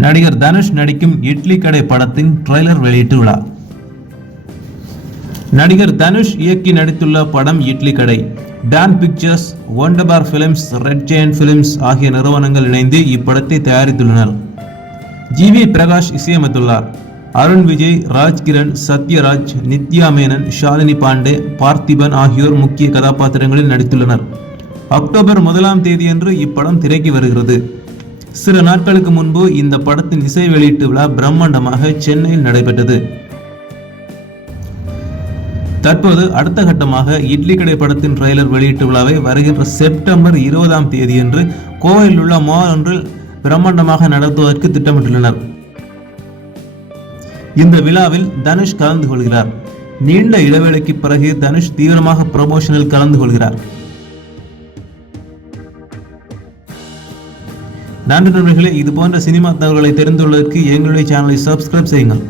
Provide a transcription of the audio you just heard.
நடிகர் தனுஷ் நடிக்கும் இட்லி கடை படத்தின் ட்ரெய்லர் வெளியீட்டு விழா. நடிகர் தனுஷ் இயக்கி நடித்துள்ள படம் Idli Kadai. Dawn Pictures, Wunderbar Films, Red Giant Films ஆகிய நிறுவனங்கள் இணைந்து இப்படத்தை தயாரித்துள்ளனர். ஜி.வி. பிரகாஷ் இசையமைத்துள்ளார். அருண் விஜய், ராஜ்கிரண், சத்யராஜ், நித்யா மேனன், ஷாலினி பாண்டே, பார்த்திபன் ஆகியோர் முக்கிய கதாபாத்திரங்களில் நடித்துள்ளனர். அக்டோபர் 1ஆம் தேதியன்று இப்படம் திரைக்கு வருகிறது. சில நாட்களுக்கு முன்பு இந்த படத்தின் இசை வெளியீட்டு விழா பிரம்மாண்டமாக சென்னையில் நடைபெற்றது. தற்போது அடுத்த கட்டமாக இட்லி கடை படத்தின் ட்ரெய்லர் வெளியீட்டு விழாவை வருகின்ற செப்டம்பர் 20ஆம் தேதியன்று கோவையில் உள்ள மால் ஒன்றில் பிரம்மாண்டமாக நடத்துவதற்கு திட்டமிட்டுள்ளனர். இந்த விழாவில் தனுஷ் கலந்து கொள்கிறார். நீண்ட இடைவேளைக்கு பிறகு தனுஷ் தீவிரமாக ப்ரமோஷனில் கலந்து கொள்கிறார். நன்றி நண்பர்களே, இது போன்ற சினிமா தகவல்களை தெரிந்து கொள்வதற்கு எங்களுடைய சேனலை சப்ஸ்கிரைப் செய்யுங்கள்.